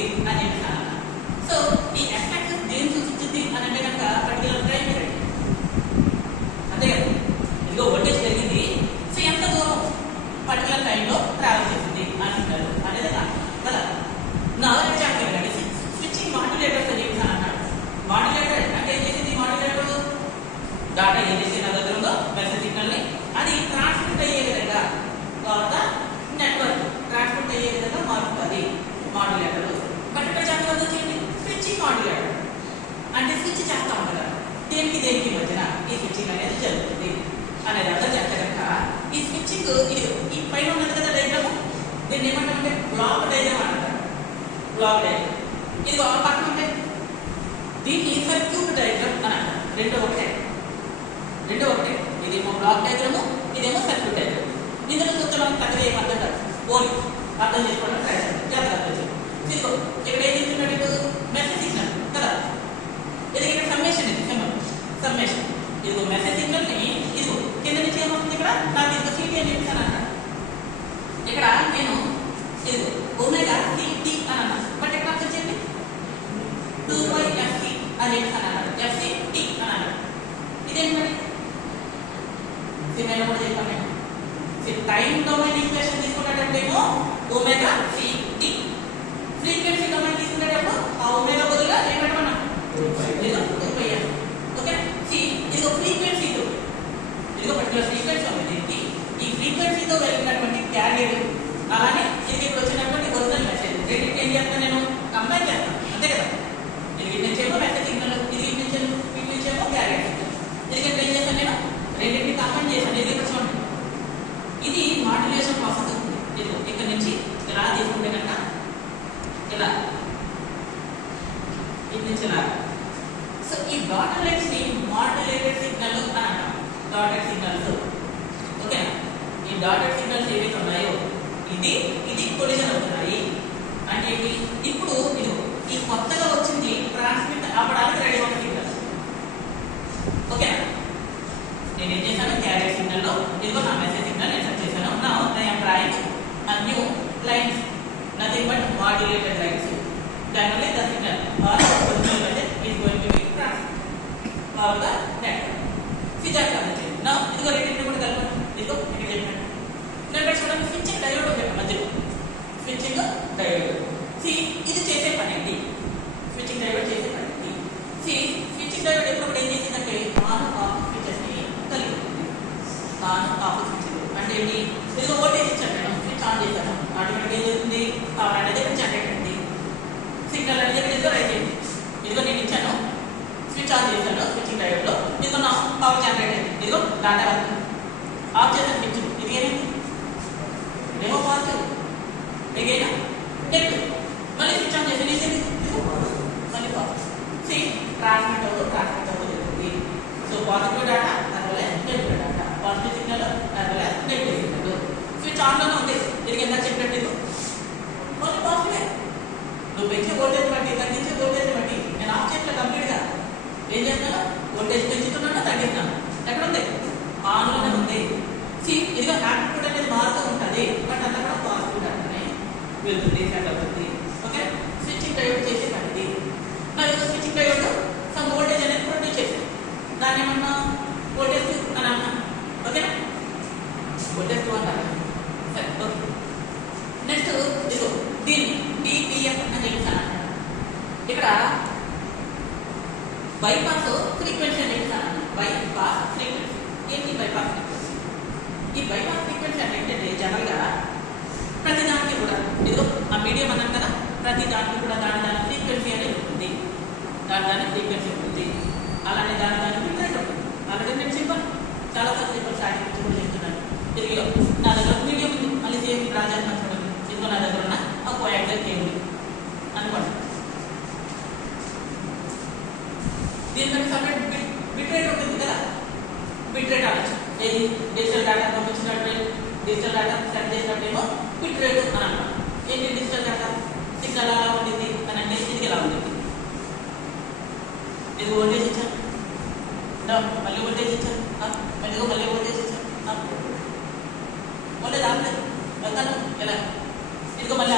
అవుతుంది అని చెప్పి. సో ఈ ఎక్స్ యాక్సిస్ దేని సూచించింది అని అంటే కనుక పర్టికులర్ టైం పీరియడ్, అంతే కదా. ఇదిగో వోల్టేజ్ పెరిగింది, సో ఎంత దూరం పర్టికులర్ టైంలో ట్రావెల్ చేసింది అంటున్నారు అనేది కదా. నా ఎగ్జాంపుల్ అంటే స్విచ్చింగ్ మాడ్యులేటర్స్ అని చెప్పి అన్నాడు. మాడ్యులేటర్ అంటే ఏం చేసింది? మాడ్యులేటర్ డాటా ఏం చేసి నా దగ్గర ఉందో మెసేజ్ సిగ్నల్ ని అది ట్రాన్స్మిట్ అయ్యే విధంగా నెట్వర్క్ ట్రాన్స్మిట్ అయ్యే విధంగా మారుతుంది మాడ్యులేటర్. బట్ ఇక్కడ చెప్పడం వచ్చేది స్విచ్చింగ్ మాడ్యులేటర్ అంటే స్విచ్ చేస్తా ఉంటారు దేనికి దేనికి మధ్యన ఈ స్విచ్చింగ్ అనేది జరుగుతుంది అనేది అర్థం చేస్తే కనుక ఈ స్విచ్చింగ్ ఇది ఈ పైన ఉన్నది కదా డయాగ్రామ్, దీన్ని ఏమంటామంటే బ్లాక్ డయాగ్రామ్ అంటారు. బ్లాక్ డయాగ్రామ్ ఇది పక్కన ఉంటే దీన్ని సర్క్యూట్ డయాగ్రామ్ అని అంటారు. రెండో ఒకటే ఇదేమో బ్లాక్ డయాగ్రామ్, ఇదేమో సర్క్యూట్ డయాగ్రామ్. ఇందులో కూర్చోడానికి తగ్గ ఏం అర్థం కాదు, ఓన్లీ అర్థం చేసుకోవడం ట్రై చేయాలి. జాగ్రత్త అర్థం చేయాలి. ఇదిగో ఇక్కడ ఏం చేస్తున్నట్టు మెసేజ్ సిగ్నల్ కదా, ఇది ఇక్కడ సమ్మేషన్, ఇది సమ్మేషన్. ఇదిగో మెసేజ్ సిగ్నల్ ని ఇదిగో కింద నుంచి ఏమవుతుంది ఇక్కడ నాకు ఇదిగో సిటీ అని చెప్పాను అన్నాడు. ఇక్కడ నేను ఇదిగో ఒమేగా సిటీ అని అన్నాను, బట్ ఎక్కడ వచ్చేది 2/fc అని చెప్పాను అన్నాడు. fc t అని అన్నాడు. ఇదేంటండి సినిమాలో కూడా చెప్పాను నేను. టైం డొమైన్ ఈక్వేషన్ తీసుకున్నట్టేమో omega C T, frequency domain తీసుకునేటప్పుడు ఆ ఒమేగా బదులుగా ఏం పెట్టమన్నాం? ఓకే. ఇదిగో ఫ్రీక్వెన్సీతో ఇదిగో పర్టికులర్ ఫ్రీక్వెన్సీ ఉంది దీనికి. ఈ ఫ్రీక్వెన్సీతో వెళ్ళినటువంటి క్యారియర్ అలానే ఇది ఇప్పుడు వచ్చినటువంటి ఒరిజినల్ మెసేజ్ రెండింటి ఏం చేస్తాను నేను కంబైన్ చేస్తాను, అంతే కదా. ఇది నుంచేమో మెసేజ్ సిగ్నల్, ఇది నుంచేమో క్యారియర్ సిగ్నల్. ఇది ఏం చేస్తాను నేను రెండింటిని కంబైన్ చేశాను. ఇది ఇక్కడ చూడండి, ఇది మాడ్యులేషన్ ప్రాసెస్ అవుతుంది. ఇది ఇక్కడ నుంచి ఇలా తీసుకుంటే కనుక ఇలా ఇది నుంచి ఇలా. సో ఈ డాటెడ్ లైన్స్ ని మాడ్యులేటెడ్ సిగ్నల్ అని అంటాం. డాటెడ్ సిగ్నల్స్ ఓకేనా. ఈ డాటెడ్ సిగ్నల్స్ ఏవైతే ఉన్నాయో ఇది కొలిజన్ అవుతున్నాయి అంటే ఇప్పుడు ఇది ఈ కొత్తగా వచ్చింది ట్రాన్స్మిట్ అవ్వడానికి రెడీ ఉన్న సిగ్నల్. ఓకేనా. నేను ఏం చేశాను, క్యారియర్ సిగ్నల్ లో ఇదిగో నా మెసేజ్ సిగ్నల్ నేను సెట్ చేశాను. Now I am trying a new lines, nothing but modulated lines. Generally the signal or original message is going to be transmitted or the network. Feature కాదు. Now ఇదిగో రెండింటిని కూడా కలుపుతాను. ఇదిగో ఇక్కడ చెప్పాను. ఇక్కడ చూడండి స్విచ్చింగ్ డయోడ్ ఉంది మధ్యలో. Switching diode. ఇది చేసే పని ఏంటి? స్విచ్చింగ్ డయోడ్ చేసే పని ఏంటి? స్విచ్చింగ్ డయోడ్ ఎప్పుడు ఏం చేసిందంటే ఆన్ ఆఫ్ స్విచెస్ ని కలిగి ఉంటుంది. ఆన్ ఆఫ్ స్విచ్ అంటే ఏంటి? ఇదిగో వోల్టేజ్ ఇచ్చాను నేను, స్విచ్ ఆన్ చేశాను, ఆటోమేటిక్ ఏం జరుగుతుంది? పవర్ అనేది జనరేట్ అయింది, సిగ్నల్ అనేది ఇదిగో రైట్ అయింది. ఇదిగో నేను ఇచ్చాను, స్విచ్ ఆన్ చేశాను స్విచ్చింగ్ డయోడ్ లో, ఇదిగో నా పవర్ జనరేట్ అయింది. ఇదిగో డాటా వస్తుంది. ఆఫ్ చేశాను స్విచ్, ఇది ఏమైంది? ఏమో పాజిటివ్, ఎగైనా నెగిటివ్. మళ్ళీ స్విచ్ ఆన్ చేశాను, ఇది మళ్ళీ పాజిటివ్. ట్రాన్స్మిట్ అవుతుంది. సో పాజిటివ్ డాటా అందువల్ల నెగిటివ్ డాటా, పాజిటివ్ సిగ్నల్ అందువల్ల నెగిటివ్ సిగ్నల్. స్విచ్ ఆన్ లోనే ఉంది. ఇది ఎంత చెప్పినట్టు ఓన్లీ పాజిటివే. నువ్వు పెంచే వోల్టేజ్ బట్టి తగ్గించే వోల్టేజ్ బట్టి నేను ఆఫ్ చేసిన కంప్లీట్ గా ఏం చేస్తాను, వోల్టేజ్ పెంచుతున్నాను తగ్గిస్తాను. ఎక్కడ ఉంది? ఆన్ లోనే ఉంది. ఇదిగో యాటిట్యూడ్ అనేది మారుతూ ఉంటుంది, బట్ అంతా కూడా పాజిటివ్ డాటానే వెళ్తుంది, సెట్ అవుతుంది. ఓకే. స్విచ్చింగ్ డయోడ్ చేసే పనిది. ఇదిగో స్విచ్చింగ్ డయోడ్ సమ్ వోల్టేజ్ అనేది ప్రొడ్యూస్ చేసింది, దాన్ని ఏమన్నా వోల్టేజ్ అని అన్నా. ఓకేనా, వోల్టేజ్ అంటారు. సరే ఓకే. నెక్స్ట్ ఇదిగో దీన్ని డిపిఎఫ్ అని చెప్తాను. ఇక్కడ బైపాస్ ఫ్రీక్వెన్సీ అని చెప్తాను. బైపాస్ ఫ్రీక్వెన్సీ ఏంటి? Bypass frequency. ఈ బైపాస్ ఫ్రీక్వెన్సీ అంటే ఏంటంటే జనరల్గా ప్రతి దానికి కూడా ఇదిగో ఆ మీడియం అన్నాను కదా, ప్రతి దానికి కూడా దాని ఫ్రీక్వెన్సీ అనేది ఉంటుంది, దాని ఫ్రీక్వెన్సీ ఉంటుంది. అలానే దాని బిట్రేట్ ఉంటుంది. ఆల్రెడీ నేను సింపుల్ చాలా సార్లు సింపుల్ స్టార్టింగ్ నుంచి కూడా చెప్తున్నాను. తిరిగిలో నా దగ్గర మీడియం ఉంది, మళ్ళీ సేమ్ రాజాన్ని చూడండి, ఇంకో నా దగ్గర ఉన్న ఆ కోయాక్సల్ కేబుల్ అనుకోండి. దీనికి సపరేట్ బిట్రేట్ ఉంటుంది కదా, బిట్రేట్ అనొచ్చు. ఏది డిజిటల్ డేటా పంపించినట్టు, డిజిటల్ డేటా సెండ్ చేసినట్టేమో బిట్రేట్ అని అంటాం. ఏంటి డిజిటల్ డేటా? సిగ్నల్ అలా ఉంటుంది అని అంటే ఇది ఎలా ఉంటుంది? ఇది వోల్టేజ్ ఇచ్చాను, మళ్ళీ వోల్టేజ్ ఇచ్చాను, మళ్ళీ వోల్టేజ్ ఇచ్చాను, వోల్టేజ్ ఆపలేదు వెళ్తాను ఎలా? ఇదిగో మళ్ళీ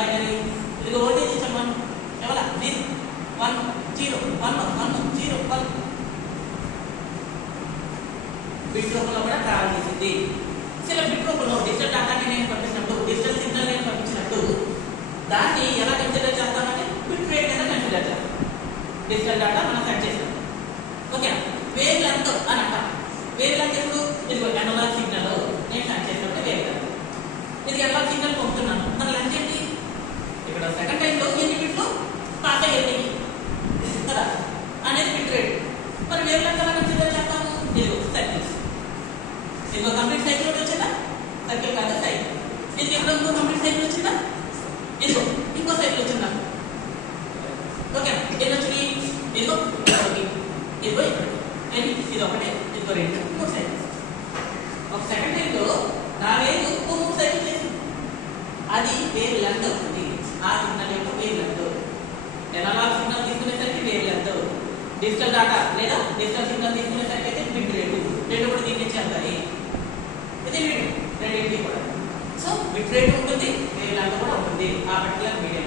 బైనరీ ఇది వోల్టేజ్ ఇచ్చాం మనం ఎవరా 0 1 0 1 1 0 1 బిట్ రూపంలో కూడా ట్రావెల్ చేసింది. ఇలా బిట్ రూపంలో డిజిటల్ డేటాని నేను పంపించినప్పుడు డిజిటల్ సిగ్నల్ నేను పంపించినప్పుడు దాన్ని ఎలా కన్సిడర్ చేస్తామంటే బిట్ రేట్ మీద కన్సిడర్ చేస్తాం. డిజిటల్ డేటా మనం సెట్ చేస్తాం. ఓకే వేవ్ లెంత్ అని అంటాం. వేవ్ లెంత్ ఎప్పుడు ఇదిగో అనలాగ్ సిగ్నల్ నేను సెట్ చేసినప్పుడు వేవ్ లెంత్. ఇది అనలాగ్ సిగ్నల్ పంపుతున్నాను. మరి లెంత్ ఏంటి? ఇక్కడ సెకండ్ టైంలో ఎన్ని బిట్లు పాస్ అయ్యాయి కదా అనేది బిట్ రేట్. మరి వేవ్ లెంత్ ఎలా కన్సిడర్ చేస్తాము? ఇదిగో సైకిల్స్. ఇదిగో కంప్లీట్ సైకిల్ ఒకటి వచ్చిందా? సైకిల్ కాదు సైకిల్. ఇది ఎప్పుడు ఇంకో కంప్లీట్ సైకిల్ వచ్చిందా? ఇదిగో ఇంకో సైకిల్ వచ్చిందా? ఓకే ఎన్ని వచ్చినాయి? ఇదిగో ఇదిగో ఇది ఒకటి ఇదిగో రెండు 3 సైకిల్స్. ఒక సెకండ్ టైంలో నా వేవ్ ఇంకో 3 సైకిల్ చేసింది. అది వేవ్ లెంత్ అవుతుంది. ఆ సిగ్నల్ యొక్క వేవ్ లెంత్. ఎనలాగ్ సిగ్నల్ తీసుకునేసరికి వేవ్ లెంత్, డిజిటల్ డేటా లేదా డిజిటల్ సిగ్నల్ తీసుకునేసరికి అయితే బిట్ రేటు. రెండు కూడా దీని నుంచి అంటారు. ఇది రెండింటికి కూడా. సో బిట్ రేట్ ఉంటుంది, వేవ్ లెంత్ కూడా ఉంటుంది ఆ పర్టికులర్ మీడియం.